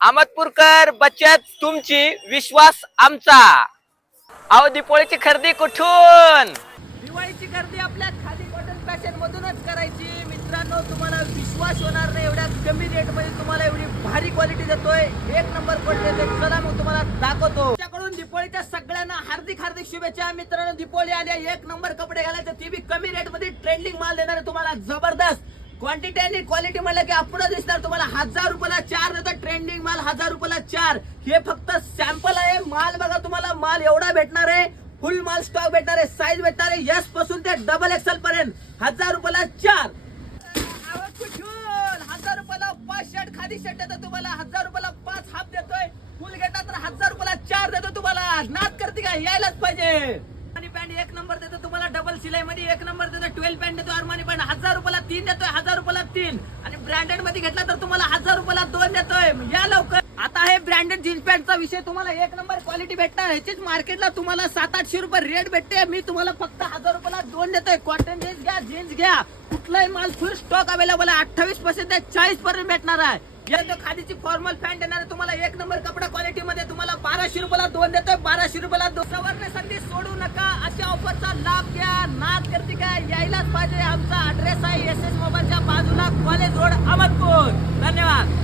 अहमदपूरकर बचत तुमची, विश्वास आमचा. अहो दीपोळीची खरेदी कुठून? दिवाळीची गर्दी आपल्या खादी कॉटन फॅशन मधूनच करायची. मित्रांनो, तुम्हाला विश्वास होणार नाही, एवढ्या कमी रेट मध्ये तुम्हाला एवढी भारी क्वालिटी देतोय, एक नंबर क्वालिटी देतोय. चला मग तुम्हाला दाखवतो. तुमच्याकडून दीपावलीच्या सगळ्यांना हार्दिक हार्दिक शुभेच्छा. मित्रांनो, दीपावली आली, एक नंबर कपडे घालायचे, ते बी कमी रेट मध्ये ट्रेंडिंग माल देणार आहे तुम्हाला. जबरदस्त क्वांटिटी आणि क्वालिटी म्हणलं की आपण दिसणार तुम्हाला. 1000 रुपयाला 4 देतात ट्रेंडिंग माल, 1000 रुपयाला 4. हे फक्त सॅम्पल आहे. माल बघा, तुम्हाला माल एवढा भेटणार आहे, फुल माल स्टॉक भेटणार आहे, साईज भेटणार आहे एस पासून ते डबल एक्सेल पर्यंत. 1000 रुपयाला 4. 1000 रुपयाला 5 शर्ट, खादी शर्ट देतो तुम्हाला. 1000 रुपयाला 5 हाफ देतोय. फुल घेता तर 1000 रुपयाला 4 देतो तुम्हाला. नाद करते का? यायलाच पाहिजे. अरमानी पॅन्ट एक नंबर देतो तुम्हाला, डबल सिलाई मध्ये एक नंबर देतो. 12 पॅन्ट देतो अरमानी पॅन्ट, 1000 रुपयाला 3 देतोय. 1000 रुपयाला 3. आणि ब्रँडेड मध्ये घेतला तर तुम्हाला 1000 रुपयाला 2 देतोय. या लवकर. आता हे ब्रँडेड जीन्स पॅन्टचा विषय, तुम्हाला एक नंबर क्वालिटी भेटणार. ह्याचीच मार्केटला तुम्हाला 700-800 रुपये रेट भेटते. मी तुम्हाला फक्त 1000 रुपयाला 2 देतोय. कॉटन जीन्स घ्या, जीन्स घ्या, कुठलाही माल फुल स्टॉक अवेलेबल आहे. 28% ते 40 पर्यंत भेटणार आहे. या जो खादीची फॉर्मल पॅन्ट येणार आहे तुम्हाला, एक नंबर कपडा क्वालिटी मध्ये तुम्हाला 1200 रुपयाला 2 देतोय. 1200 रुपयाला 2. सवर्ण संधी सोडू नका, अशा ऑफरचा लाभ घ्या. नाद करते का? यायलाच पाहिजे. आमचा ऍड्रेस आहे SS मोबाईलच्या बाजूला, कॉलेज रोड, अहमदपूर. धन्यवाद.